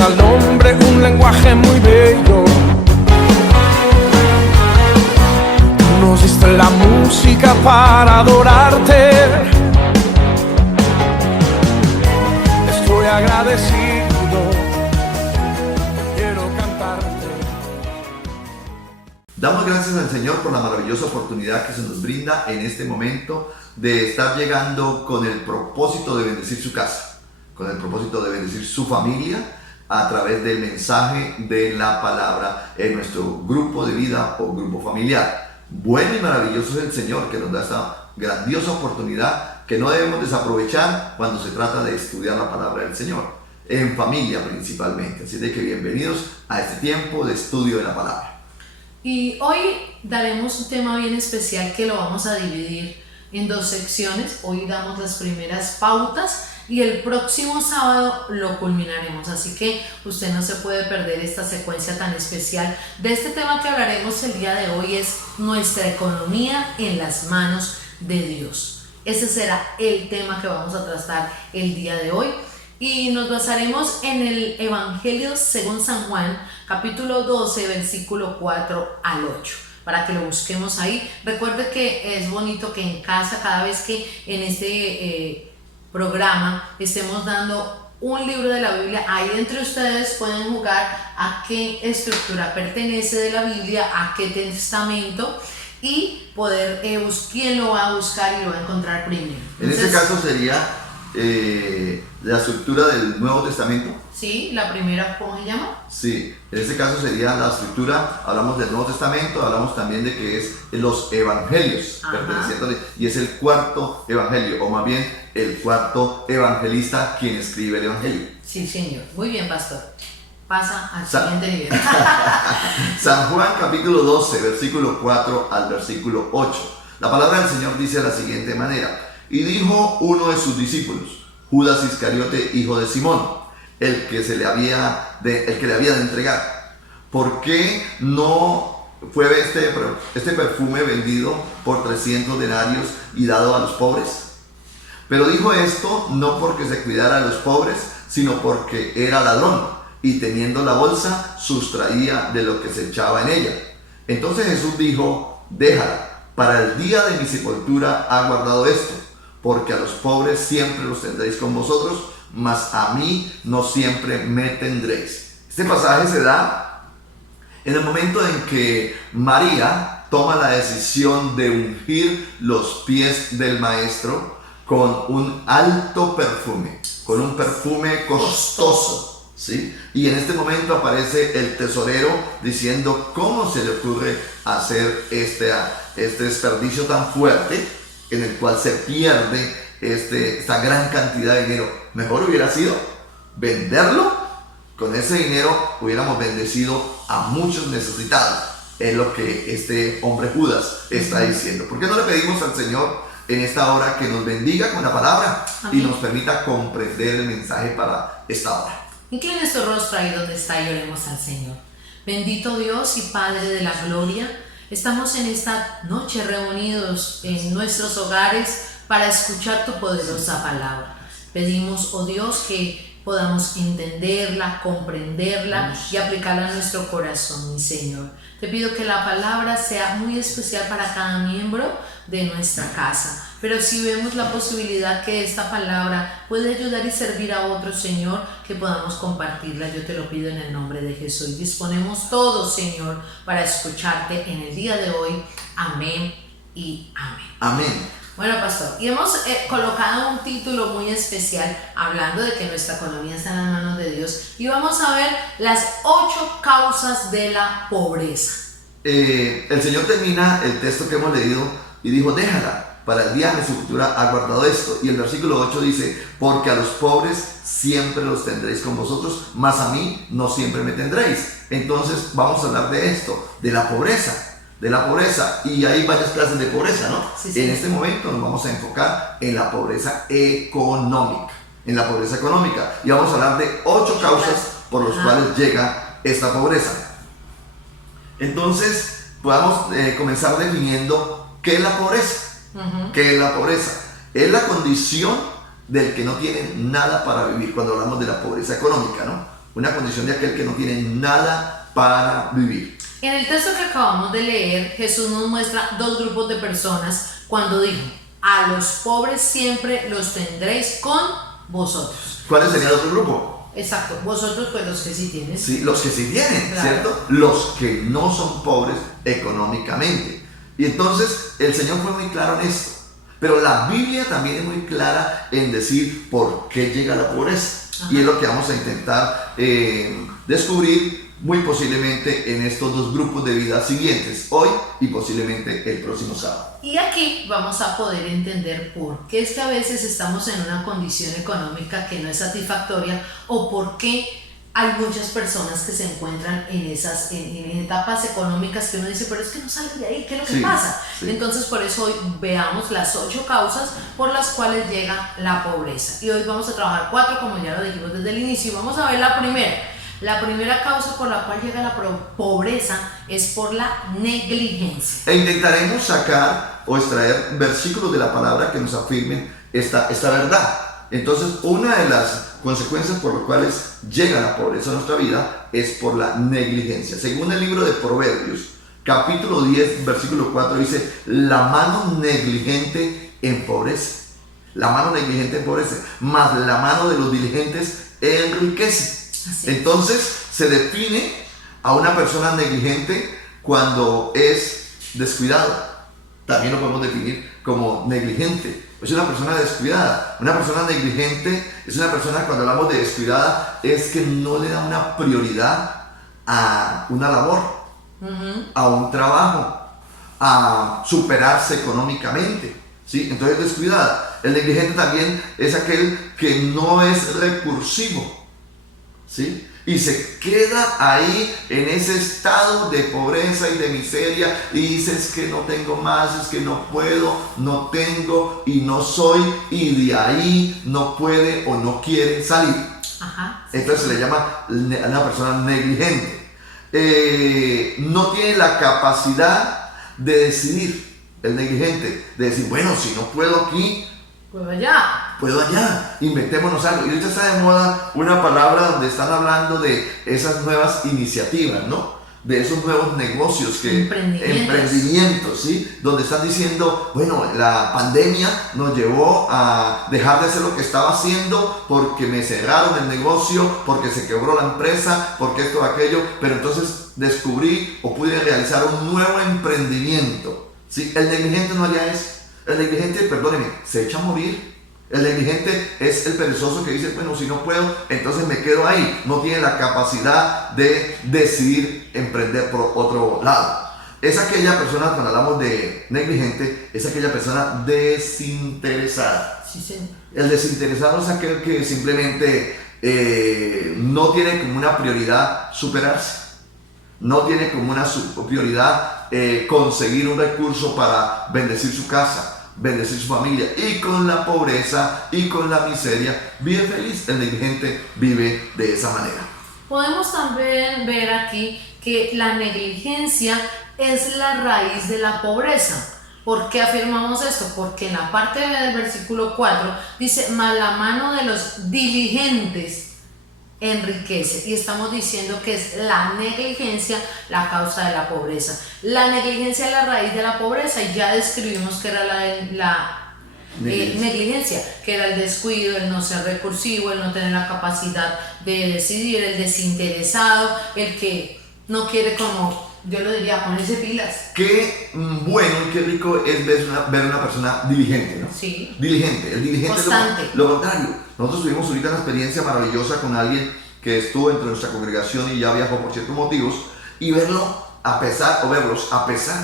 da al hombre un lenguaje muy bello. Tú nos diste la música para adorarte. Estoy agradecido, quiero cantarte. Damos gracias al Señor por la maravillosa oportunidad que se nos brinda en este momento de estar llegando con el propósito de bendecir su casa, con el propósito de bendecir su familia a través del mensaje de la palabra en nuestro grupo de vida o grupo familiar. Bueno y maravilloso es el Señor que nos da esta grandiosa oportunidad que no debemos desaprovechar cuando se trata de estudiar la palabra del Señor, en familia principalmente. Así de que bienvenidos a este tiempo de estudio de la palabra. Y hoy daremos un tema bien especial que lo vamos a dividir en dos secciones. Hoy damos las primeras pautas y el próximo sábado lo culminaremos, así que usted no se puede perder esta secuencia tan especial. De este tema que hablaremos el día de hoy es nuestra economía en las manos de Dios. Ese será el tema que vamos a tratar el día de hoy y nos basaremos en el Evangelio según San Juan, capítulo 12, versículo 4 al 8. Para que lo busquemos ahí. Recuerde que es bonito que en casa, cada vez que en este programa estemos dando un libro de la Biblia, ahí entre ustedes pueden jugar a qué estructura pertenece de la Biblia, a qué testamento, y poder quién lo va a buscar y lo va a encontrar primero. En este caso sería la estructura del Nuevo Testamento. Sí, la primera, ¿cómo se llama? Sí, en este caso sería la estructura, hablamos del Nuevo Testamento, hablamos también de que es los evangelios, y es el cuarto evangelio, o más bien el cuarto evangelista quien escribe el evangelio. Sí, señor. Muy bien, pastor. Pasa al siguiente nivel. San Juan capítulo 12, versículo 4 al versículo 8. La palabra del Señor dice de la siguiente manera: y dijo uno de sus discípulos, Judas Iscariote, hijo de Simón, el que le había de entregar, ¿por qué no fue este perfume vendido por 300 denarios y dado a los pobres? Pero dijo esto no porque se cuidara a los pobres, sino porque era ladrón, y teniendo la bolsa sustraía de lo que se echaba en ella. Entonces Jesús dijo: déjala, para el día de mi sepultura ha guardado esto, porque a los pobres siempre los tendréis con vosotros, mas a mí no siempre me tendréis. Este pasaje se da en el momento en que María toma la decisión de ungir los pies del maestro con un alto perfume, con un perfume costoso, ¿sí? Y en este momento aparece el tesorero diciendo: ¿cómo se le ocurre hacer este desperdicio tan fuerte en el cual se pierde esta gran cantidad de dinero? Mejor hubiera sido venderlo. Con ese dinero hubiéramos bendecido a muchos necesitados. Es lo que este hombre Judas está diciendo. ¿Por qué no le pedimos al Señor en esta hora que nos bendiga con la palabra y nos permita comprender el mensaje para esta hora? Incline su rostro ahí donde está y oremos al Señor. Bendito Dios y Padre de la gloria, estamos en esta noche reunidos en nuestros hogares para escuchar tu poderosa palabra. Pedimos, oh Dios, que podamos entenderla, comprenderla y aplicarla a nuestro corazón, mi Señor. Te pido que la palabra sea muy especial para cada miembro de nuestra casa. Pero si vemos la posibilidad que esta palabra puede ayudar y servir a otro, Señor, que podamos compartirla, yo te lo pido en el nombre de Jesús. Disponemos todos, Señor, para escucharte en el día de hoy. Amén y amén. Amén. Bueno, pastor, y hemos colocado un título muy especial hablando de que nuestra economía está en las manos de Dios, y vamos a ver las 8 causas de la pobreza. El Señor termina el texto que hemos leído y dijo: déjala, para el día de mi sepultura ha guardado esto. Y el versículo 8 dice: porque a los pobres siempre los tendréis con vosotros, mas a mí no siempre me tendréis. Entonces vamos a hablar de esto, de la pobreza. Y hay varias clases de pobreza, ¿no? Sí, sí. En este momento nos vamos a enfocar en la pobreza económica, y vamos a hablar de 8 causas por las cuales llega esta pobreza. Entonces, podamos comenzar definiendo qué es la pobreza. ¿Qué es la pobreza? Es la condición del que no tiene nada para vivir, cuando hablamos de la pobreza económica, ¿no? una condición de aquel que no tiene nada para vivir. En el texto que acabamos de leer, Jesús nos muestra dos grupos de personas cuando dijo: a los pobres siempre los tendréis con vosotros. ¿Cuál sería el otro grupo? Exacto, vosotros pues los que sí tienen. Sí, los que sí tienen, Claro. ¿cierto? Los que no son pobres económicamente. Y entonces el Señor fue muy claro en esto. Pero la Biblia también es muy clara en decir por qué llega la pobreza. Ajá. Y es lo que vamos a intentar descubrir muy posiblemente en estos dos grupos de vida siguientes, hoy y posiblemente el próximo sábado. Y aquí vamos a poder entender por qué es que a veces estamos en una condición económica que no es satisfactoria, o por qué hay muchas personas que se encuentran en esas en etapas económicas que uno dice, pero es que no salen de ahí, ¿qué es lo que Sí, pasa? sí. Entonces por eso hoy veamos las 8 causas por las cuales llega la pobreza. Y hoy vamos a trabajar 4, como ya lo dijimos desde el inicio. Vamos a ver la primera. La primera causa por la cual llega la pobreza es por la negligencia. E intentaremos sacar o extraer versículos de la palabra que nos afirmen esta verdad. Entonces, una de las consecuencias por las cuales llega la pobreza a nuestra vida es por la negligencia. Según el libro de Proverbios, capítulo 10, versículo 4, dice: la mano negligente empobrece. La mano negligente empobrece, mas la mano de los diligentes enriquece. Así. Entonces se define a una persona negligente cuando es descuidado. También lo podemos definir como negligente. Es una persona descuidada. Una persona negligente es una persona, cuando hablamos de descuidada, es que no le da una prioridad a una labor, a un trabajo, a superarse económicamente, ¿sí? Entonces descuidada. El negligente también es aquel que no es recursivo, ¿sí? Y se queda ahí en ese estado de pobreza y de miseria y dice: es que no tengo más, es que no puedo, no tengo y no soy, y de ahí no puede o no quiere salir. Ajá. Entonces se le llama a una persona negligente. No tiene la capacidad de decidir, el negligente, de decir: bueno, si no puedo aquí, Pues allá. puedo allá, inventémonos algo. Y ahorita está de moda una palabra donde están hablando de esas nuevas iniciativas, ¿no? De esos nuevos negocios, emprendimientos, ¿sí? Donde están diciendo: bueno, la pandemia nos llevó a dejar de hacer lo que estaba haciendo porque me cerraron el negocio, porque se quebró la empresa, porque esto o aquello, pero entonces descubrí o pude realizar un nuevo emprendimiento, ¿sí? El negligente no haría eso. El negligente, perdóneme, se echa a morir. El negligente es el perezoso que dice: bueno, si no puedo, entonces me quedo ahí. No tiene la capacidad de decidir emprender por otro lado. Es aquella persona, cuando hablamos de negligente, es aquella persona desinteresada. Sí, señor. El desinteresado es aquel que simplemente no tiene como una prioridad superarse. No tiene como una prioridad conseguir un recurso para bendecir su casa, bendecir su familia, y con la pobreza y con la miseria vive feliz. El negligente vive de esa manera. Podemos también ver aquí que la negligencia es la raíz de la pobreza. ¿Por qué afirmamos esto? Porque en la parte del versículo 4 dice: mas la mano de los diligentes enriquece, y estamos diciendo que es la negligencia la causa de la pobreza. La negligencia es la raíz de la pobreza, y ya describimos que era la negligencia, que era el descuido, el no ser recursivo, el no tener la capacidad de decidir, el desinteresado, el que no quiere, como yo lo diría, ponerse pilas. Qué bueno y qué rico es ver una persona diligente, ¿no? Sí. Diligente. El diligente Constante. es lo contrario. Nosotros tuvimos ahorita una experiencia maravillosa con alguien que estuvo dentro de nuestra congregación y ya viajó por ciertos motivos, y verlos a pesar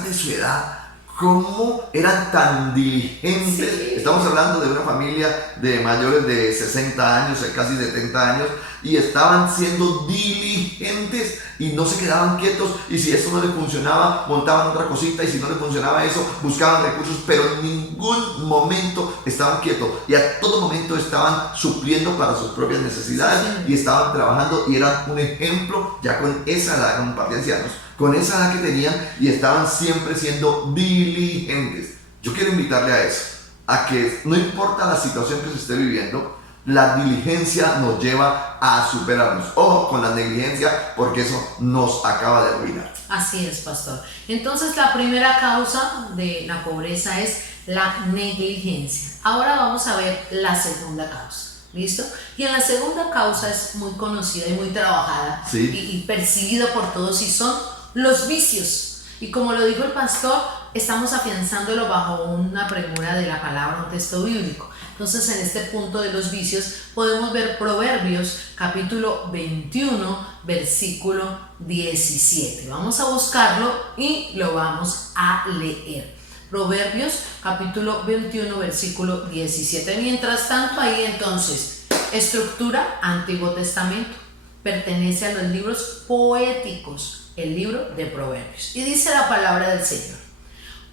de su edad, cómo eran tan diligentes. Sí. Estamos hablando de una familia de mayores de 60 años, casi 70 años, y estaban siendo diligentes y no se quedaban quietos, y si eso no les funcionaba, montaban otra cosita, y si no les funcionaba eso, buscaban recursos, pero en ningún momento estaban quietos, y a todo momento estaban supliendo para sus propias necesidades, y estaban trabajando, y eran un ejemplo ya con esa edad, eran un par de ancianos, con esa edad que tenían, y estaban siempre siendo diligentes. Yo quiero invitarle a eso, a que no importa la situación que se esté viviendo, La diligencia nos lleva a superarnos. Ojo con la negligencia, porque eso nos acaba de arruinar. Así es, pastor. Entonces, la primera causa de la pobreza es la negligencia. Ahora vamos a ver la segunda causa. ¿Listo? Y en la segunda causa es muy conocida y muy trabajada, sí, y percibida por todos, y son los vicios. Y como lo dijo el pastor, estamos afianzándolo bajo una premura de la palabra, un texto bíblico. Entonces, en este punto de los vicios podemos ver Proverbios capítulo 21 versículo 17. Vamos a buscarlo y lo vamos a leer. Proverbios capítulo 21 versículo 17. Mientras tanto, ahí entonces, estructura Antiguo Testamento, pertenece a los libros poéticos, el libro de Proverbios. Y dice la palabra del Señor: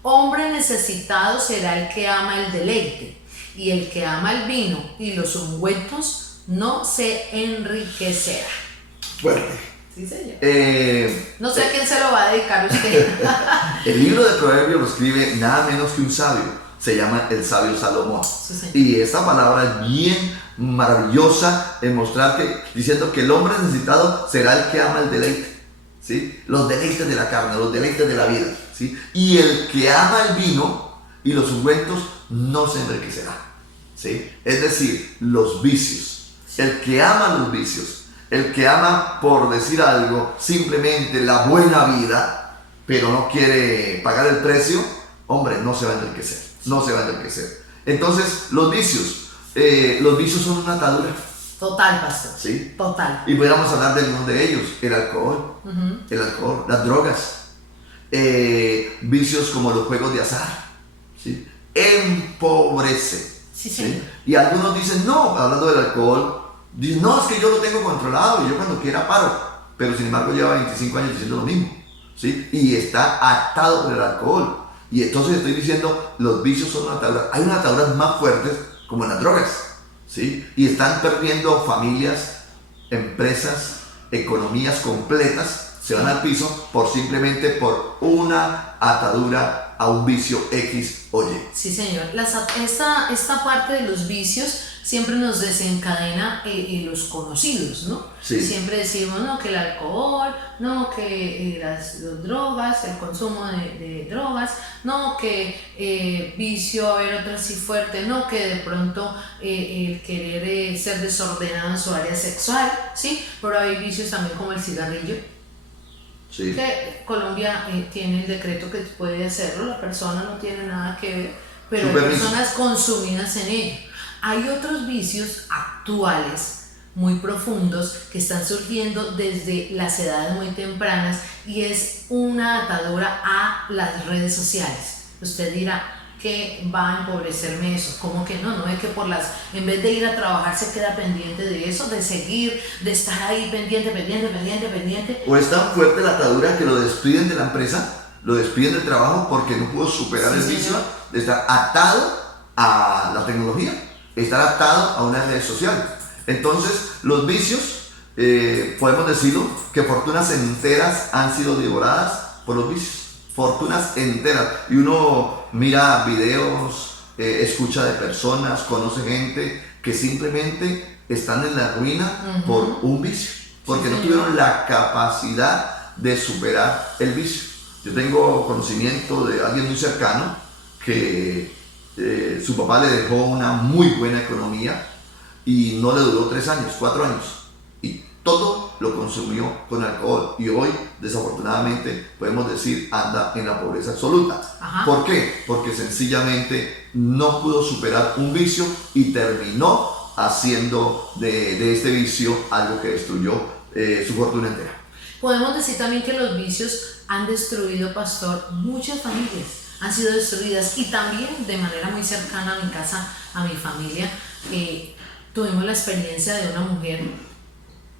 hombre necesitado será el que ama el deleite, y el que ama el vino y los ungüentos no se enriquecerá. Fuerte. Sí, señor. No sé a quién se lo va a dedicar usted. El libro de Proverbios lo escribe nada menos que un sabio. Se llama el sabio Salomón. Sí, y esta palabra es bien maravillosa en mostrar diciendo que el hombre necesitado será el que ama el deleite, ¿sí? Los deleites de la carne, los deleites de la vida, ¿sí? Y el que ama el vino y los ungüentos no se enriquecerá, ¿sí? Es decir, los vicios. El que ama los vicios, el que ama, por decir algo, simplemente la buena vida, pero no quiere pagar el precio, hombre, no se va a enriquecer, no se va a enriquecer. Entonces, los vicios son una atadura. Total, pastor. ¿Sí? Total. Y podríamos hablar de algunos de ellos: el alcohol, las drogas, vicios como los juegos de azar, ¿sí? Empobrece. Sí, ¿sí? sí. Y algunos dicen, no, hablando del alcohol, dicen, no, es que yo lo tengo controlado y yo cuando quiera paro, pero sin embargo lleva 25 años diciendo lo mismo, ¿sí? Y está atado por el alcohol. Y entonces estoy diciendo, los vicios son una atadura. Hay unas ataduras más fuertes como en las drogas, ¿sí? Y están perdiendo familias, empresas, economías completas, se van al piso simplemente por una atadura a un vicio X o Y. Sí, señor. Esta parte de los vicios siempre nos desencadena los conocidos, ¿no? Sí. Siempre decimos, no, que el alcohol, no, que las drogas, el consumo de drogas, no, que vicio, a ver, otro así fuerte, no, que de pronto el querer ser desordenado en su área sexual, ¿sí? Pero hay vicios también como el cigarrillo. Sí. Que Colombia tiene el decreto que puede hacerlo, la persona no tiene nada que ver, pero hay Superviso. personas consumidas en ello. Hay otros vicios actuales muy profundos que están surgiendo desde las edades muy tempranas, y es una atadura a las redes sociales. Usted dirá, ¿qué va a empobrecerme eso? ¿Cómo que no? No es que en vez de ir a trabajar se queda pendiente de eso, de seguir, de estar ahí pendiente. O es tan fuerte la atadura que lo despiden de la empresa, lo despiden del trabajo porque no pudo superar el vicio de estar atado a la tecnología, estar atado a una red social. Entonces, los vicios, podemos decirlo, que fortunas enteras han sido devoradas por los vicios. Fortunas enteras. Y uno mira videos, escucha de personas, conoce gente que simplemente están en la ruina por un vicio, porque no tuvieron la capacidad de superar el vicio. Yo tengo conocimiento de alguien muy cercano que su papá le dejó una muy buena economía y no le duró 3 años, 4 años, y todo lo consumió con alcohol, y hoy desafortunadamente podemos decir anda en la pobreza absoluta. Ajá. ¿Por qué? Porque sencillamente no pudo superar un vicio y terminó haciendo de este vicio algo que destruyó su fortuna entera. Podemos decir también que los vicios han destruido, pastor, muchas familias han sido destruidas, y también de manera muy cercana a mi casa, a mi familia, tuvimos la experiencia de una mujer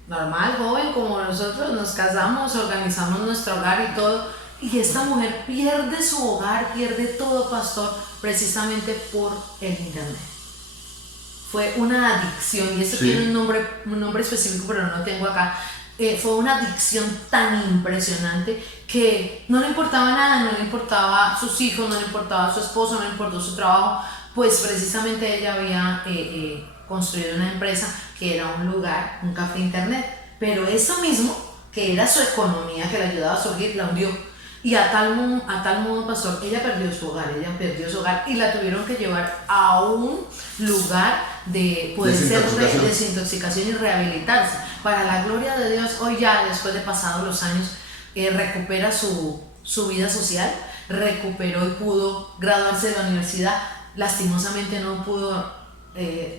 normal, joven, como nosotros, nos casamos, organizamos nuestro hogar y todo, y esta mujer pierde su hogar, pierde todo, pastor, precisamente por el internet. Fue una adicción, y eso tiene un nombre específico, pero no lo tengo acá. Fue una adicción tan impresionante que no le importaba nada, no le importaba sus hijos, no le importaba su esposo, no le importó su trabajo, pues precisamente ella había construir una empresa que era un lugar, un café internet, pero eso mismo, que era su economía que le ayudaba a surgir, la hundió. Y a tal modo, pastor, ella perdió su hogar y la tuvieron que llevar a un lugar de poder ser desintoxicación y rehabilitarse. Para la gloria de Dios, hoy ya, después de pasados los años, recupera su vida social, recuperó y pudo graduarse de la universidad. Lastimosamente no pudo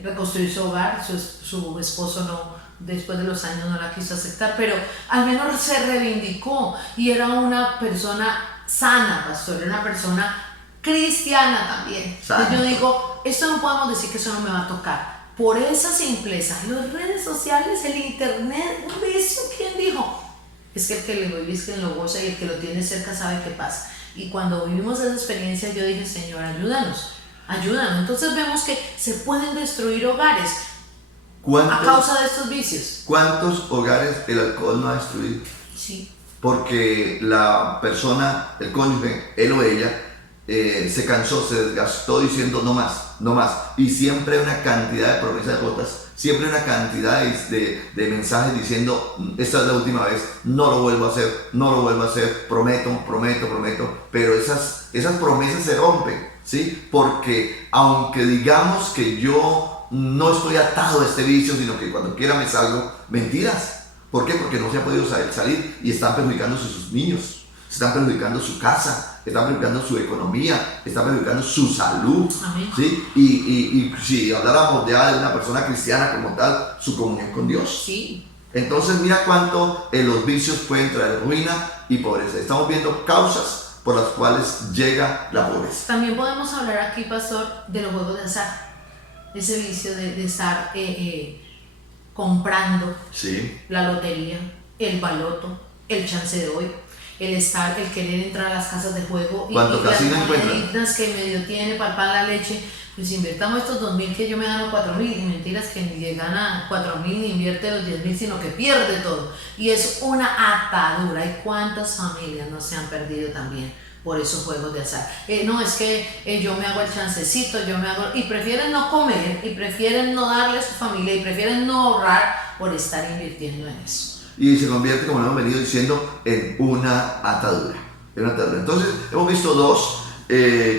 reconstruir su hogar, su esposo no, después de los años no la quiso aceptar, pero al menos se reivindicó y era una persona sana, pastor, era una persona cristiana también. Entonces yo digo, esto no podemos decir que eso no me va a tocar. Por esa simpleza, las redes sociales, el internet, un vicio, ¿quién dijo? Es que el que lo vive es quien lo goza y el que lo tiene cerca sabe qué pasa. Y cuando vivimos esa experiencia yo dije, Señor, ayúdanos. Entonces vemos que se pueden destruir hogares a causa de estos vicios. ¿Cuántos hogares el alcohol no ha destruido? Sí. Porque la persona, el cónyuge, él o ella, se cansó, se desgastó diciendo no más. Y siempre hay una cantidad de promesas rotas, siempre hay una cantidad de mensajes diciendo esta es la última vez, no lo vuelvo a hacer, prometo. Pero esas promesas se rompen, ¿sí? Porque aunque digamos que yo no estoy atado a este vicio, sino que cuando quiera me salgo, mentiras. ¿Por qué? Porque no se ha podido salir y están perjudicando a sus niños, están perjudicando su casa, están perjudicando su economía, están perjudicando su salud. Amén. ¿Sí? Y si habláramos ya de una persona cristiana como tal, su comunión con Dios. Sí. Entonces mira cuánto los vicios pueden traer ruina y pobreza. Estamos viendo causas por las cuales llega la pobreza. También podemos hablar aquí, pastor, de los juegos de azar. Ese vicio de estar comprando, sí, la lotería, el baloto, el chance de hoy, el querer entrar a las casas de juego y las moneditas que medio tiene para el pan, la leche. Pues invirtamos estos 2.000 que yo me gano 4.000, y mentiras que ni gana 4.000 ni invierte los 10.000, sino que pierde todo. Y es una atadura. ¿Y cuántas familias no se han perdido también por esos juegos de azar? No, es que yo me hago el chancecito, y prefieren no comer, y prefieren no darle a su familia, y prefieren no ahorrar por estar invirtiendo en eso. Y se convierte, como lo hemos venido diciendo, en una atadura. Entonces, hemos visto dos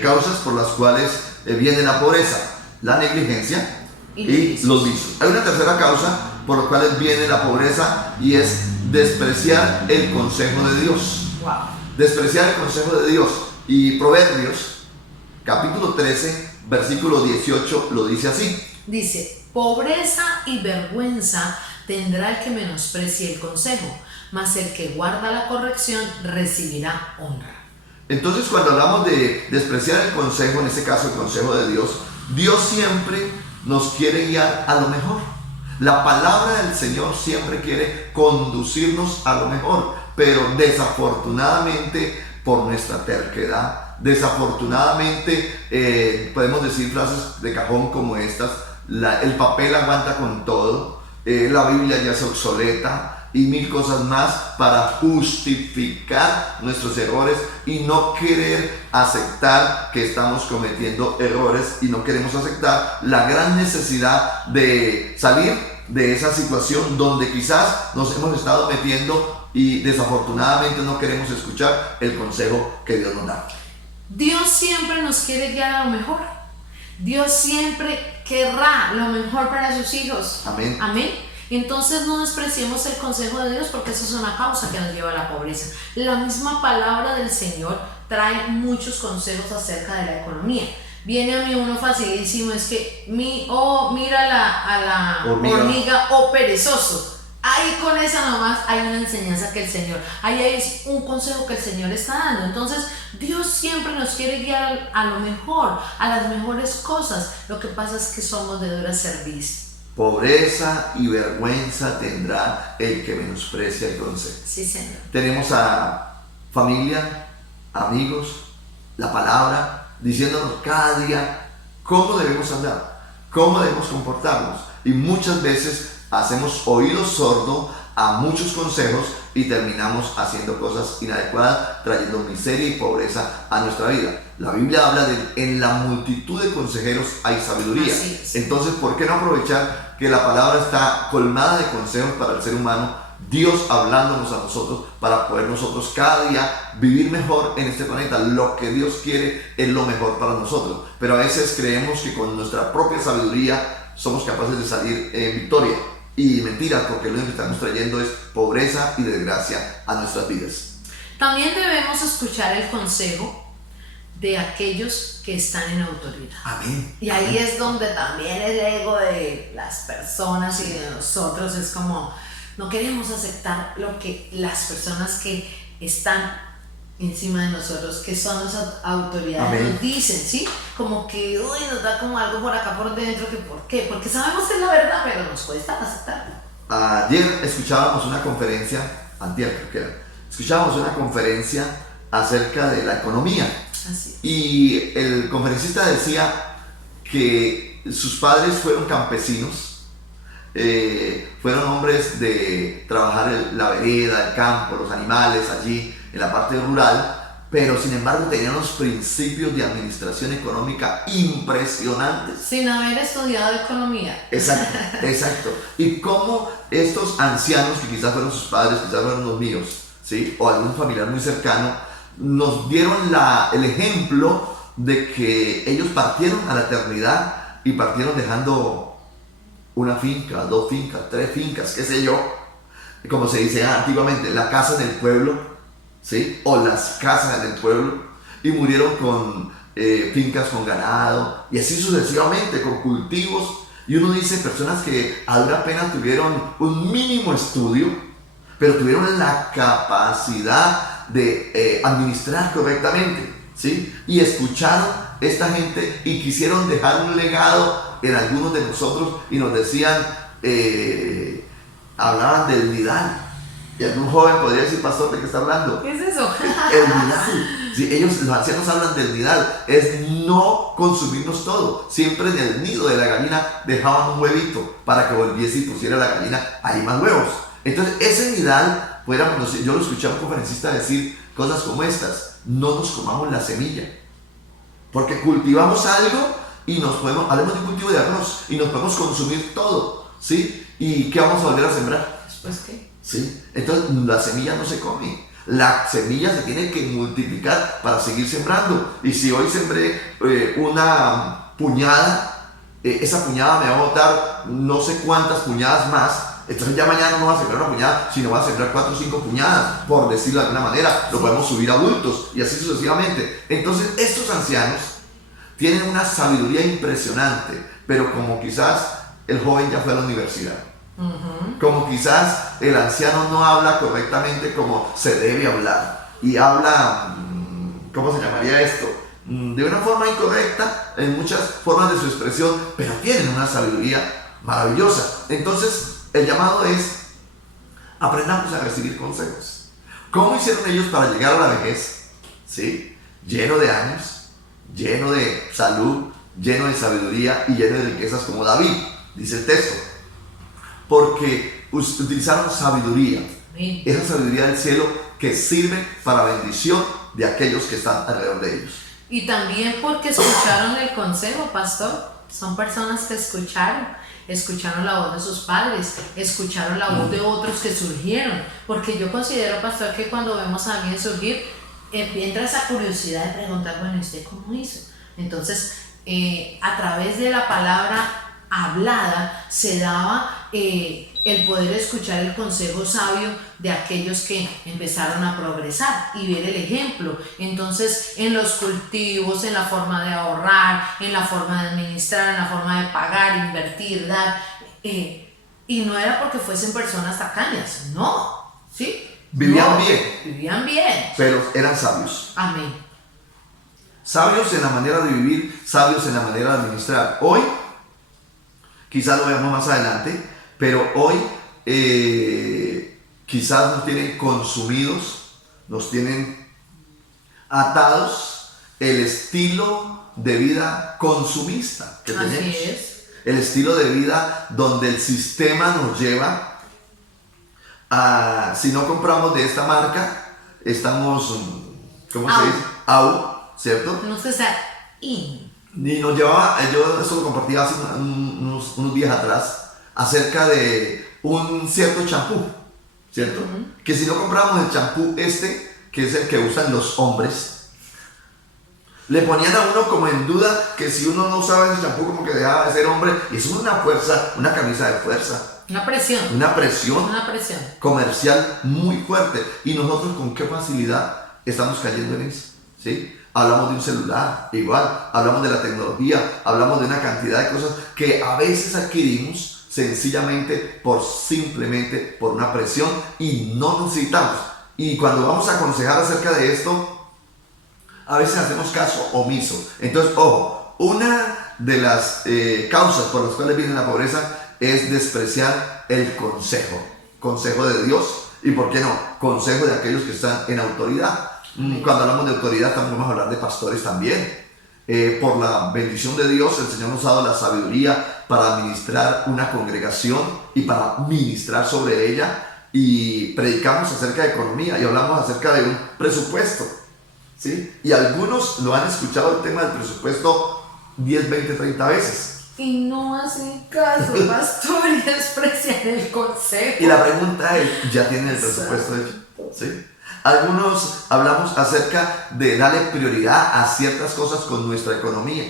causas por las cuales viene la pobreza: la negligencia y los vicios. Hay una tercera causa por la cual viene la pobreza, y es despreciar el consejo de Dios. Wow. Despreciar el consejo de Dios. Y Proverbios, capítulo 13, versículo 18, lo dice así. Dice: pobreza y vergüenza tendrá el que menosprecie el consejo, mas el que guarda la corrección recibirá honra. Entonces, cuando hablamos de despreciar el consejo, en este caso el consejo de Dios, Dios siempre nos quiere guiar a lo mejor. La palabra del Señor siempre quiere conducirnos a lo mejor, pero desafortunadamente, por nuestra terquedad, desafortunadamente, podemos decir frases de cajón como estas: el papel aguanta con todo, la Biblia ya es obsoleta, y mil cosas más para justificar nuestros errores y no querer aceptar que estamos cometiendo errores, y no queremos aceptar la gran necesidad de salir de esa situación donde quizás nos hemos estado metiendo, y desafortunadamente no queremos escuchar el consejo que Dios nos da. Dios siempre nos quiere guiar a lo mejor. Dios siempre querrá lo mejor para sus hijos. Amén. Amén. Entonces no despreciemos el consejo de Dios, porque eso es una causa que nos lleva a la pobreza. La misma palabra del Señor trae muchos consejos acerca de la economía. Viene a mí uno facilísimo, es que mira a la hormiga o perezoso. Ahí con esa nomás hay una enseñanza que el Señor, ahí es un consejo que el Señor está dando. Entonces Dios siempre nos quiere guiar a lo mejor, a las mejores cosas. Lo que pasa es que somos de dura cerviz. Pobreza y vergüenza tendrá el que menosprecia el consejo. Sí, Señor. Tenemos a familia, amigos, la palabra, diciéndonos cada día cómo debemos andar, cómo debemos comportarnos. Y muchas veces hacemos oídos sordos a muchos consejos y terminamos haciendo cosas inadecuadas, trayendo miseria y pobreza a nuestra vida. La Biblia habla de en la multitud de consejeros hay sabiduría. Así es. Entonces, ¿por qué no aprovechar que la palabra está colmada de consejos para el ser humano? Dios hablándonos a nosotros para poder nosotros cada día vivir mejor en este planeta. Lo que Dios quiere es lo mejor para nosotros, pero a veces creemos que con nuestra propia sabiduría somos capaces de salir en victoria, y mentira, porque lo único que estamos trayendo es pobreza y desgracia a nuestras vidas. También debemos escuchar el consejo de aquellos que están en autoridad. Amén. Y ahí es donde también el ego de las personas y de nosotros es como, no queremos aceptar lo que las personas que están encima de nosotros, que son las autoridades, Amén, nos dicen, ¿sí? Como que, uy, nos da como algo por acá por dentro, que ¿por qué? Porque sabemos que es la verdad, pero nos cuesta aceptarlo. Ayer escuchábamos una conferencia, antier creo que era, escuchábamos una conferencia acerca de la economía. Así. Y el conferencista decía que sus padres fueron campesinos, fueron hombres de trabajar la vereda, el campo, los animales allí en la parte rural, pero sin embargo tenían unos principios de administración económica impresionantes. Sin haber estudiado economía. Exacto, exacto. Y cómo estos ancianos, que quizás fueron sus padres, quizás fueron los míos, ¿sí? O algún familiar muy cercano, nos dieron el ejemplo de que ellos partieron a la eternidad y partieron dejando una finca, 2 fincas, 3 fincas, qué sé yo, como se dice antiguamente, la casa del pueblo, ¿sí? O las casas del pueblo, y murieron con fincas con ganado, y así sucesivamente, con cultivos. Y uno dice, personas que a dura pena tuvieron un mínimo estudio, pero tuvieron la capacidad de administrar correctamente, ¿sí? Y escucharon esta gente y quisieron dejar un legado en algunos de nosotros, y nos decían, hablaban del nidal. Y algún joven podría decir, pastor, ¿de qué está hablando? ¿Qué es eso? El nidal. Sí, ellos, los ancianos, hablan del nidal. Es no consumirnos todo. Siempre en el nido de la gallina dejaban un huevito para que volviese y pusiera la gallina ahí más huevos. Entonces ese nidal, yo lo escuché a un conferencista decir cosas como estas: no nos comamos la semilla, porque cultivamos algo y hablemos de un cultivo de arroz y nos podemos consumir todo, ¿sí? ¿Y qué vamos a volver a sembrar? ¿Después qué? ¿Sí? Entonces la semilla no se come, la semilla se tiene que multiplicar para seguir sembrando. Y si hoy sembré una puñada, esa puñada me va a botar no sé cuántas puñadas más. Entonces ya mañana no va a sembrar una puñada, sino va a sembrar 4 o 5 puñadas, por decirlo de alguna manera. Lo podemos subir a bultos y así sucesivamente. Entonces estos ancianos tienen una sabiduría impresionante, pero como quizás el joven ya fue a la universidad, como quizás el anciano no habla correctamente como se debe hablar, y habla, ¿cómo se llamaría esto? De una forma incorrecta en muchas formas de su expresión, pero tienen una sabiduría maravillosa. Entonces el llamado es: aprendamos a recibir consejos. ¿Cómo hicieron ellos para llegar a la vejez? ¿Sí? Lleno de años, lleno de salud, lleno de sabiduría y lleno de riquezas, como David, dice el texto. Porque utilizaron sabiduría, esa sabiduría del cielo que sirve para bendición de aquellos que están alrededor de ellos. Y también porque escucharon el consejo, pastor. Son personas que escucharon la voz de sus padres, escucharon la voz de otros que surgieron. Porque yo considero, pastor, que cuando vemos a alguien surgir, entra esa curiosidad de preguntar, bueno, ¿y usted cómo hizo? Entonces, a través de la palabra hablada se daba el poder escuchar el consejo sabio de aquellos que empezaron a progresar y ver el ejemplo. Entonces, en los cultivos, en la forma de ahorrar, en la forma de administrar, en la forma de pagar, invertir, dar, y no era porque fuesen personas tacañas, no, ¿sí? Vivían bien, pero eran sabios. Amén. Sabios en la manera de vivir, sabios en la manera de administrar. Hoy, quizás lo veamos más adelante, pero hoy quizás nos tienen consumidos, nos tienen atados el estilo de vida consumista que tenemos. Así es. El estilo de vida donde el sistema nos lleva Si no compramos de esta marca, estamos, ¿cómo se dice? Out, ¿cierto? Tenemos que estar in. Y nos llevaba, yo esto lo compartí hace unos días atrás, acerca de un cierto champú, ¿cierto? Que si no compramos el champú que es el que usan los hombres, le ponían a uno como en duda que si uno no usaba ese champú como que dejaba de ser hombre. Y es una fuerza, una camisa de fuerza. Una presión. Una presión. Una presión. Comercial muy fuerte. Y nosotros con qué facilidad estamos cayendo en eso, ¿sí? Hablamos de un celular, igual. Hablamos de la tecnología. Hablamos de una cantidad de cosas que a veces adquirimos sencillamente simplemente por una presión y no necesitamos. Y cuando vamos a aconsejar acerca de esto, a veces hacemos caso omiso. Entonces, ojo, una de las causas por las cuales viene la pobreza es despreciar el consejo de Dios y, ¿por qué no?, consejo de aquellos que están en autoridad. Cuando hablamos de autoridad también vamos a hablar de pastores también. Por la bendición de Dios, el Señor nos ha dado la sabiduría para administrar una congregación y para ministrar sobre ella, y predicamos acerca de economía y hablamos acerca de un presupuesto, ¿sí? Y algunos lo han escuchado el tema del presupuesto 10, 20, 30 veces. Y no hacen caso, pastor, y desprecian el consejo. Y la pregunta es, ¿ya tienen el presupuesto hecho? ¿Sí? Algunos hablamos acerca de darle prioridad a ciertas cosas con nuestra economía,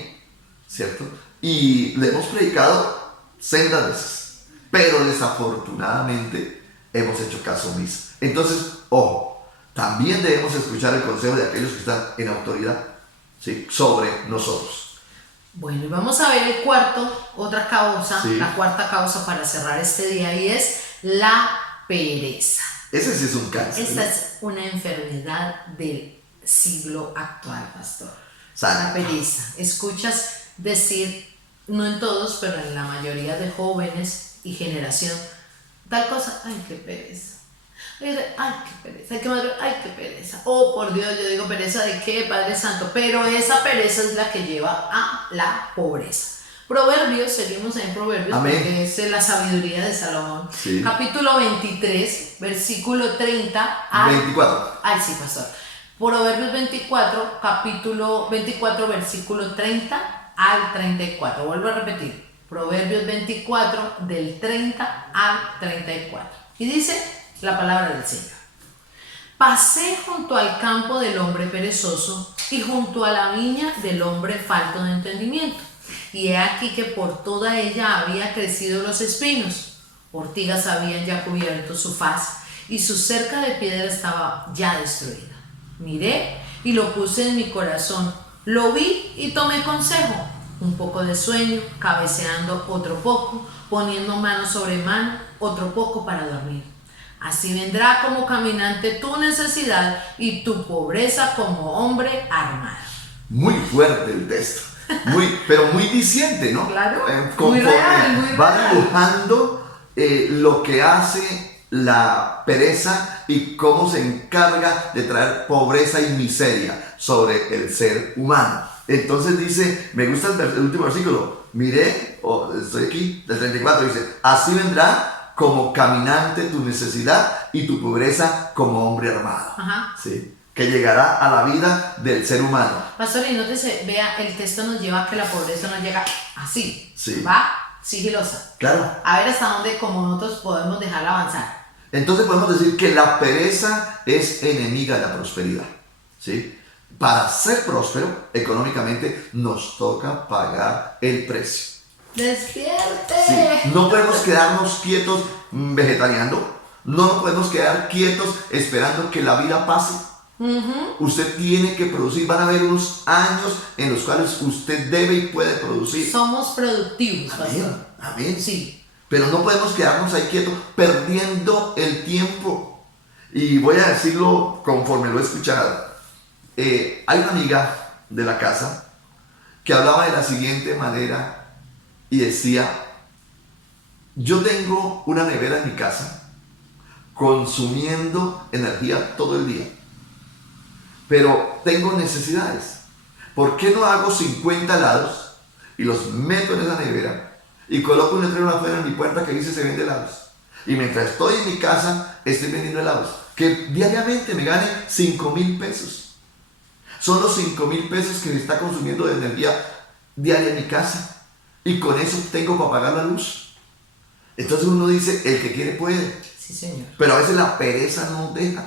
¿cierto? Y le hemos predicado sendas veces, pero desafortunadamente hemos hecho caso omiso. Entonces, ojo, también debemos escuchar el consejo de aquellos que están en autoridad, ¿sí?, sobre nosotros. Bueno, y vamos a ver otra causa, Sí. La cuarta causa para cerrar este día, y es la pereza. Ese sí es un cáncer. Esta es una enfermedad del siglo actual, pastor. Santo. La pereza. Escuchas decir, no en todos, pero en la mayoría de jóvenes y generación, tal cosa, ay, qué pereza. Ay, qué pereza, ay, qué pereza. Oh, por Dios, yo digo, ¿pereza de qué, Padre Santo? Pero esa pereza es la que lleva a la pobreza. Proverbios, seguimos en Proverbios. Amén. Porque es la sabiduría de Salomón. Sí. Capítulo 23, versículo 30 al 24. Ay, sí, pastor. Proverbios 24, capítulo 24, versículo 30 al 34. Vuelvo a repetir. Proverbios 24, del 30 al 34. Y dice la palabra del Señor: pasé junto al campo del hombre perezoso y junto a la viña del hombre falto de entendimiento. Y he aquí que por toda ella había crecido los espinos, ortigas habían ya cubierto su faz, y su cerca de piedra estaba ya destruida. Miré y lo puse en mi corazón, lo vi y tomé consejo. Un poco de sueño, cabeceando otro poco, poniendo mano sobre mano, otro poco para dormir. Así vendrá como caminante tu necesidad y tu pobreza como hombre armado. Muy fuerte el texto. Pero muy diciente, ¿no? Claro, Conforme muy real. va dibujando lo que hace la pereza y cómo se encarga de traer pobreza y miseria sobre el ser humano. Entonces dice, me gusta el último versículo, miré, estoy aquí, del 34, dice, así vendrá como caminante tu necesidad y tu pobreza como hombre armado. Ajá. ¿Sí? Que llegará a la vida del ser humano. Pastor, y nótese, vea, el texto nos lleva a que la pobreza no llega así, Sí. va sigilosa. Claro. A ver hasta dónde como nosotros podemos dejarla avanzar. Entonces podemos decir que la pereza es enemiga de la prosperidad, ¿sí? Para ser próspero económicamente nos toca pagar el precio. ¡Despierte! Sí. No podemos quedarnos quietos vegetariando, no nos podemos quedar quietos esperando que la vida pase. Usted tiene que producir. Van a haber unos años en los cuales usted debe y puede producir. Somos productivos, pastor. Amén, amén. Sí. Pero no podemos quedarnos ahí quietos perdiendo el tiempo. Y voy a decirlo conforme lo he escuchado. Hay una amiga de la casa que hablaba de la siguiente manera y decía: yo tengo una nevera en mi casa consumiendo energía todo el día, pero tengo necesidades. ¿Por qué no hago 50 helados y los meto en esa nevera y coloco un letrero afuera en mi puerta que dice se vende helados? Y mientras estoy en mi casa estoy vendiendo helados. Que diariamente me gane 5,000 pesos. Son los 5,000 pesos que me está consumiendo de energía diaria en mi casa. Y con eso tengo para pagar la luz. Entonces uno dice, el que quiere puede. Sí, señor. Pero a veces la pereza no nos deja,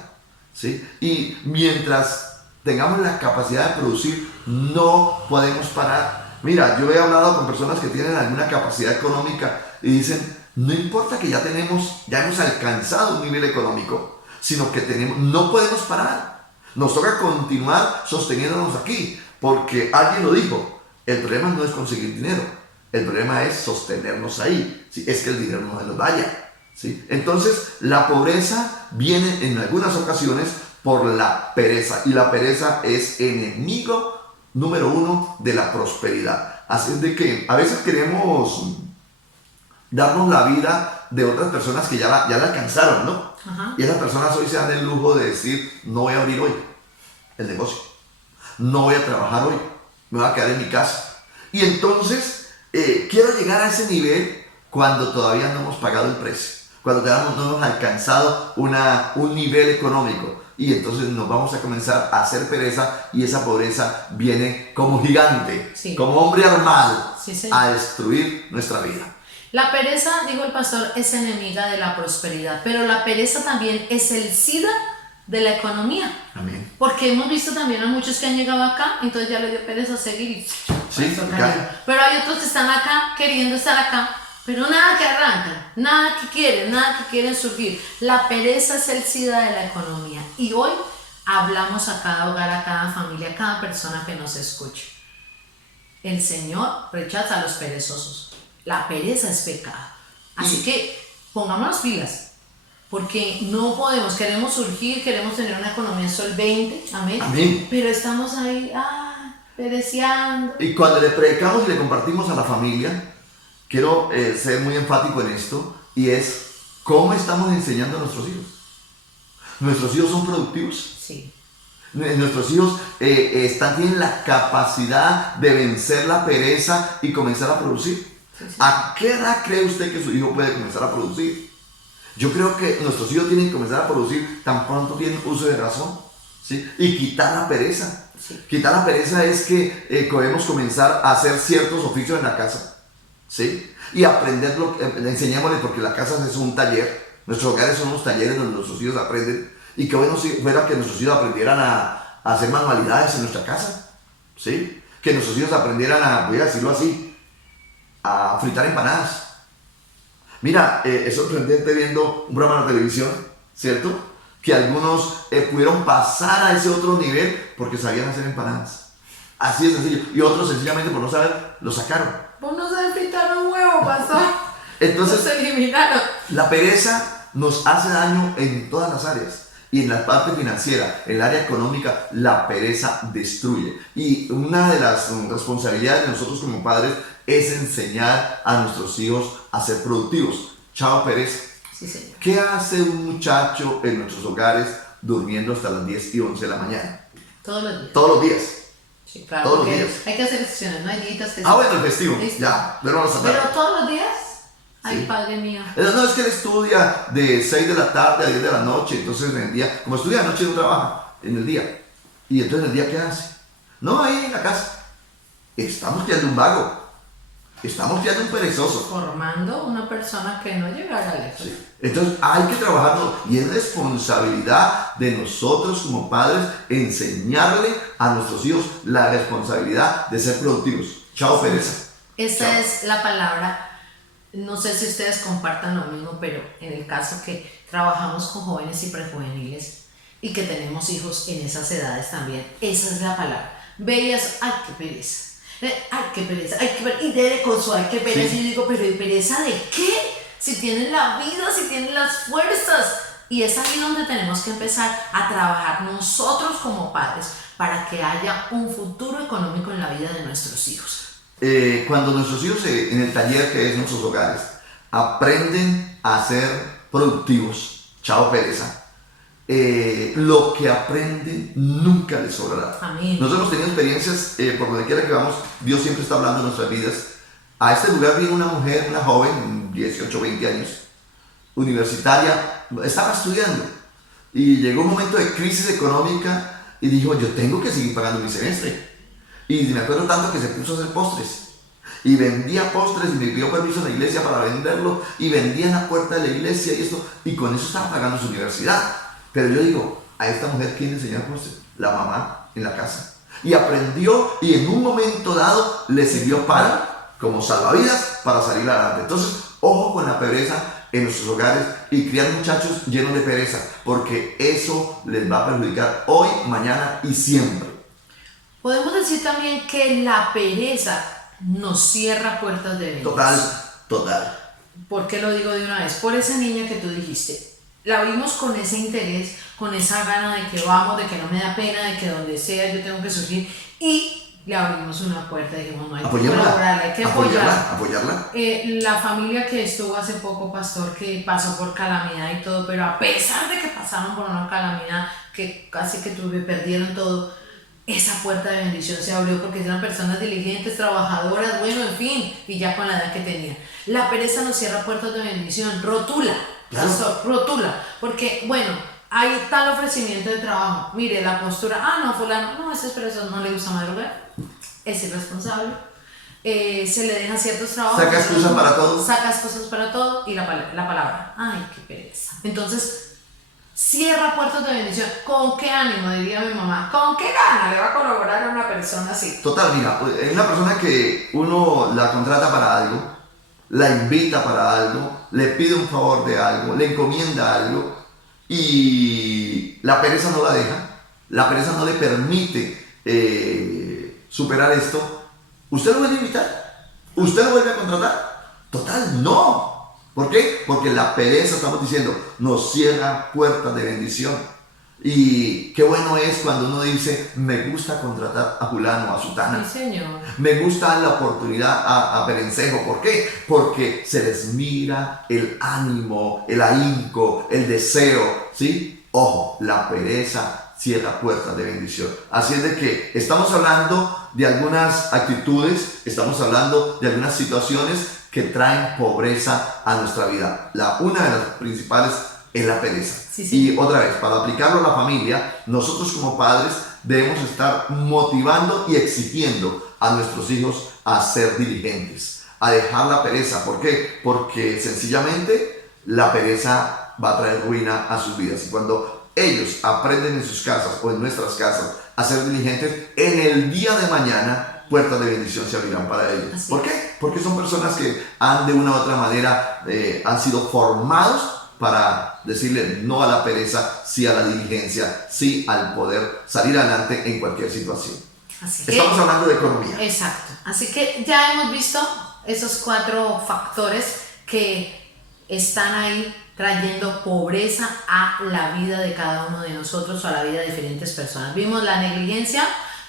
¿sí? Y mientras tengamos la capacidad de producir, no podemos parar. Mira, yo he hablado con personas que tienen alguna capacidad económica y dicen, no importa que ya hemos alcanzado un nivel económico, sino que no podemos parar. Nos toca continuar sosteniéndonos aquí, porque alguien lo dijo, el problema no es conseguir dinero, el problema es sostenernos ahí, ¿sí? Es que el dinero no se nos vaya. ¿Sí? Entonces, la pobreza viene en algunas ocasiones por la pereza, y la pereza es enemigo número 1 de la prosperidad. Así es de que a veces queremos darnos la vida de otras personas que ya la alcanzaron, ¿no? Ajá. Y esas personas hoy se dan el lujo de decir, no voy a abrir hoy el negocio, no voy a trabajar hoy, me voy a quedar en mi casa. Y entonces, quiero llegar a ese nivel cuando todavía no hemos pagado el precio, cuando todavía no hemos alcanzado un nivel económico, y entonces nos vamos a comenzar a hacer pereza, y esa pobreza viene como gigante, sí, como hombre armado, sí, a destruir nuestra vida. La pereza, dijo el pastor, es enemiga de la prosperidad, pero la pereza también es el SIDA de la economía. Amén. Porque hemos visto también a muchos que han llegado acá, entonces ya les dio pereza seguir y Sí, pero hay otros que están acá queriendo estar acá, pero nada que arrancan, nada que quieren surgir. La pereza es el SIDA de la economía. Y hoy hablamos a cada hogar, a cada familia, a cada persona que nos escuche. El Señor rechaza a los perezosos. La pereza es pecado. Así que pongámonos pilas, porque no podemos, queremos surgir, queremos tener una economía solvente, amén. Amén. Pero estamos ahí, pereceando. Y cuando le predicamos y le compartimos a la familia, quiero ser muy enfático en esto, y es cómo estamos enseñando a nuestros hijos. ¿Nuestros hijos son productivos? Sí. Nuestros hijos tienen la capacidad de vencer la pereza y comenzar a producir. Sí. ¿A qué edad cree usted que su hijo puede comenzar a producir? Yo creo que nuestros hijos tienen que comenzar a producir tan pronto tienen uso de razón, ¿sí? Y quitar la pereza. Sí. Quitar la pereza es que podemos comenzar a hacer ciertos oficios en la casa, ¿sí? Y aprenderlo, enseñémosle, porque la casa es un taller, nuestros hogares son unos talleres donde nuestros hijos aprenden, y qué bueno fuera que nuestros hijos aprendieran a hacer manualidades en nuestra casa, ¿sí? Que nuestros hijos aprendieran voy a decirlo así, a fritar empanadas. Mira, es sorprendente viendo un programa de televisión, ¿cierto? Que algunos pudieron pasar a ese otro nivel porque sabían hacer empanadas. Así de sencillo. Y otros sencillamente por no saber, lo sacaron. Vos no sabes fritar un huevo, pastor. Entonces, se eliminaron. La pereza nos hace daño en todas las áreas. Y en la parte financiera, en el área económica, la pereza destruye. Y una de las responsabilidades de nosotros como padres es enseñar a nuestros hijos a ser productivos. Chao pereza. Sí, señor. ¿Qué hace un muchacho en nuestros hogares durmiendo hasta las 10 y 11 de la mañana? Todos los días. Todos los días. Sí, claro. Todos los porque días. hay que hacer excepciones, ¿no? Hay días que Bueno, el festivo. Listo. Ya, pero vamos a Pero hablar. todos los días. Ay, Sí. Padre mío. No, es que él estudia de 6 de la tarde a 10 de la noche, entonces en el día, como estudia de noche, no trabaja en el día. Y entonces en el día, ¿qué hace? No, ahí en la casa. Estamos criando un vago. Estamos criando un perezoso. Formando una persona que no llegará lejos. Sí. Entonces hay que trabajarlo, y es responsabilidad de nosotros como padres enseñarle a nuestros hijos la responsabilidad de ser productivos. Chao pereza. Esa Chao. es la palabra. No sé si ustedes compartan lo mismo, pero en el caso que trabajamos con jóvenes y prejuveniles y que tenemos hijos en esas edades también, esa es la palabra. Veías, ay, qué pereza. Ay, qué pereza. Ay, qué pereza. Y de coso, ay, qué pereza. Sí. Y yo digo, pero ¿y pereza de qué? Si tienen la vida, si tienen las fuerzas. Y es ahí donde tenemos que empezar a trabajar nosotros como padres para que haya un futuro económico en la vida de nuestros hijos. Cuando nuestros hijos en el taller que es nuestros hogares aprenden a ser productivos, chao pereza, lo que aprenden nunca les sobrará. Amén. Nosotros hemos tenido experiencias por donde quiera que vamos. Dios siempre está hablando en nuestras vidas. A este lugar viene una mujer, una joven, 18, 20 años, universitaria, estaba estudiando y llegó un momento de crisis económica y dijo, yo tengo que seguir pagando mi semestre. Y me acuerdo tanto que se puso a hacer postres. Y vendía postres y me pidió permiso en la iglesia para venderlo y vendía en la puerta de la iglesia y esto, y con eso estaba pagando su universidad. Pero yo digo, a esta mujer, ¿quién le enseñó postres? La mamá en la casa. Y aprendió y en un momento dado le sirvió como salvavidas para salir adelante. Entonces, ojo con la pereza en nuestros hogares y criar muchachos llenos de pereza, porque eso les va a perjudicar hoy, mañana y siempre. Podemos decir también que la pereza nos cierra puertas de bendición. Total. ¿Por qué lo digo de una vez? Por esa niña que tú dijiste. La vimos con ese interés, con esa gana de que vamos, de que no me da pena, de que donde sea yo tengo que surgir. Y le abrimos una puerta y dijimos, no hay que colaborarla, hay que apoyarla. La familia que estuvo hace poco, pastor, que pasó por calamidad y todo, pero a pesar de que pasaron por una calamidad, que casi que perdieron todo, esa puerta de bendición se abrió porque eran personas diligentes, trabajadoras, bueno, en fin, y ya con la edad que tenían. La pereza nos cierra puertas de bendición, rotula, pastor, rotula, porque, bueno, hay tal ofrecimiento de trabajo, mire, la postura, no, fulano, no, ese perezoso no le gusta madrugar, es irresponsable, se le dejan ciertos trabajos. Saca excusas para todo. Sacas cosas para todo y la palabra, ay, qué pereza. Entonces, cierra puertas de bendición. ¿Con qué ánimo, diría mi mamá? ¿Con qué gana le va a colaborar a una persona así? Total, mira, es una persona que uno la contrata para algo, la invita para algo, le pide un favor de algo, le encomienda algo y la pereza no la deja, la pereza no le permite superar esto. ¿Usted lo vuelve a invitar? ¿Usted lo vuelve a contratar? Total, no. ¿Por qué? Porque la pereza, estamos diciendo, nos cierra puertas de bendición. Y qué bueno es cuando uno dice, me gusta contratar a fulano, a sutana. Sí, señor. Me gusta dar la oportunidad a Perencejo. ¿Por qué? Porque se les mira el ánimo, el ahínco, el deseo, ¿sí? Ojo, la pereza cierra puertas de bendición. Así es de que estamos hablando de algunas actitudes, estamos hablando de algunas situaciones que traen pobreza a nuestra vida. Una de las principales es la pereza. Sí. Y otra vez, para aplicarlo a la familia, nosotros como padres debemos estar motivando y exigiendo a nuestros hijos a ser diligentes, a dejar la pereza. ¿Por qué? Porque sencillamente la pereza va a traer ruina a sus vidas. Y cuando ellos aprenden en sus casas o en nuestras casas a ser diligentes, en el día de mañana puertas de bendición se abrirán para ellos. Así ¿Por qué? Porque son personas que han de una u otra manera han sido formados para decirle no a la pereza, sí a la diligencia, sí al poder salir adelante en cualquier situación. Estamos hablando de economía. Exacto. Así que ya hemos visto esos 4 factores que están ahí trayendo pobreza a la vida de cada uno de nosotros o a la vida de diferentes personas. Vimos la negligencia,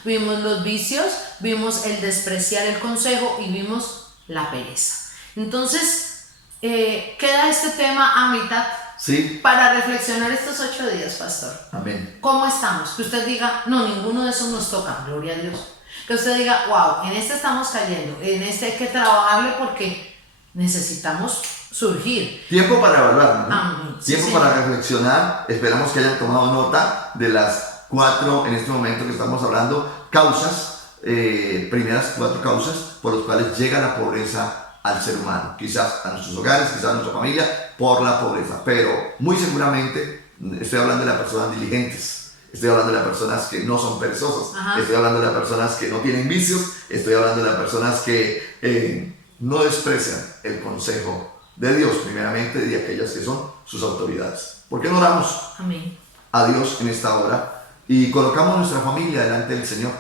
vimos los vicios, vimos el despreciar el consejo y vimos la pereza. Entonces, queda este tema a mitad. Sí. Para reflexionar estos 8 días, pastor. Amén. ¿Cómo estamos? Que usted diga, no, ninguno de esos nos toca, gloria a Dios. Que usted diga, wow, en este estamos cayendo, en este hay que trabajarle porque necesitamos surgir. Tiempo para evaluar, ¿no? Amén. Tiempo sí, para reflexionar. Esperamos que hayan tomado nota de las 4 en este momento que estamos hablando, causas, primeras 4 causas por las cuales llega la pobreza al ser humano, quizás a nuestros hogares, quizás a nuestra familia, por la pobreza, pero muy seguramente estoy hablando de las personas diligentes, estoy hablando de las personas que no son perezosas, estoy hablando de las personas que no tienen vicios, estoy hablando de las personas que no desprecian el consejo de Dios, primeramente, y aquellas que son sus autoridades. ¿Por qué no oramos Amén. a Dios en esta hora y colocamos nuestra familia delante del Señor?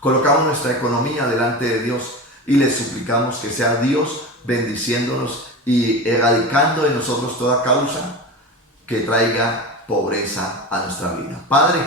Colocamos nuestra economía delante de Dios y le suplicamos que sea Dios bendiciéndonos y erradicando de nosotros toda causa que traiga pobreza a nuestra vida. Padre,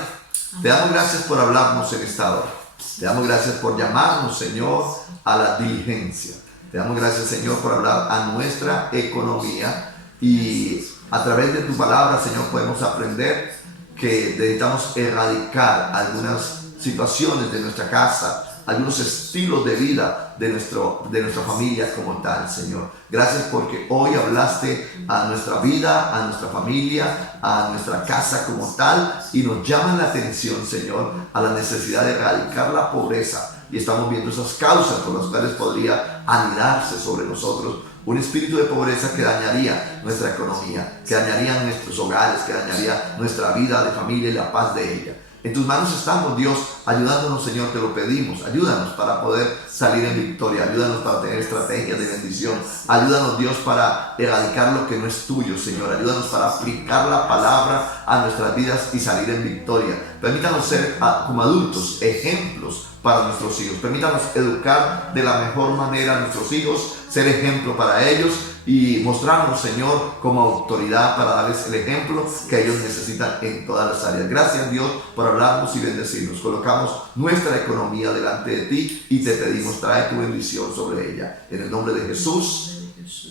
te damos gracias por hablarnos en esta hora. Te damos gracias por llamarnos, Señor, a la diligencia. Te damos gracias, Señor, por hablar a nuestra economía y a través de tu palabra, Señor, podemos aprender que necesitamos erradicar algunas situaciones de nuestra casa, algunos estilos de vida de nuestra familia como tal, Señor. Gracias porque hoy hablaste a nuestra vida, a nuestra familia, a nuestra casa como tal, y nos llaman la atención, Señor, a la necesidad de erradicar la pobreza. Y estamos viendo esas causas por las cuales podría anidarse sobre nosotros un espíritu de pobreza que dañaría nuestra economía, que dañaría nuestros hogares, que dañaría nuestra vida de familia y la paz de ella. En tus manos estamos, Dios, ayudándonos, Señor, te lo pedimos. Ayúdanos para poder salir en victoria, ayúdanos para tener estrategias de bendición, ayúdanos, Dios, para erradicar lo que no es tuyo, Señor. Ayúdanos para aplicar la palabra a nuestras vidas y salir en victoria. Permítanos ser como adultos ejemplos para nuestros hijos. Permítanos educar de la mejor manera a nuestros hijos, ser ejemplo para ellos y mostrarnos, Señor, como autoridad para darles el ejemplo que ellos necesitan en todas las áreas. Gracias, Dios, por hablarnos y bendecirnos. Colocamos nuestra economía delante de ti y te pedimos, trae tu bendición sobre ella. En el nombre de Jesús,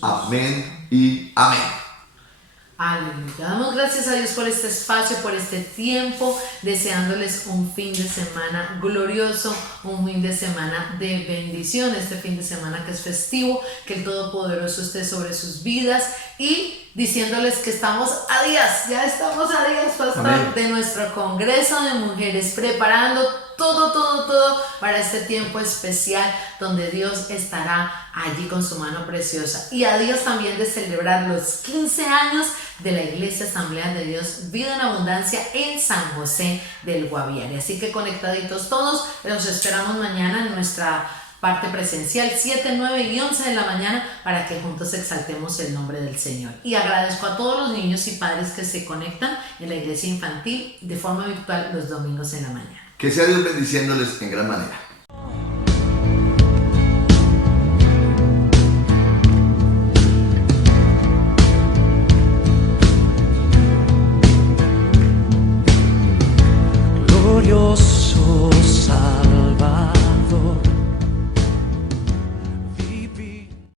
amén y amén. Aleluya. Damos gracias a Dios por este espacio, por este tiempo, deseándoles un fin de semana glorioso, un fin de semana de bendición, este fin de semana que es festivo, que el Todopoderoso esté sobre sus vidas y diciéndoles que estamos a días, ya estamos a días, pastor, Amén, de nuestro Congreso de Mujeres, preparando todo para este tiempo especial donde Dios estará allí con su mano preciosa. Y a Dios también de celebrar los 15 años de la Iglesia Asamblea de Dios Vida en Abundancia en San José del Guaviare. Así que conectaditos todos, los esperamos mañana en nuestra parte presencial 7, 9 y 11 de la mañana para que juntos exaltemos el nombre del Señor. Y agradezco a todos los niños y padres que se conectan en la iglesia infantil de forma virtual los domingos en la mañana. Que sea Dios bendiciéndoles en gran manera. Glorioso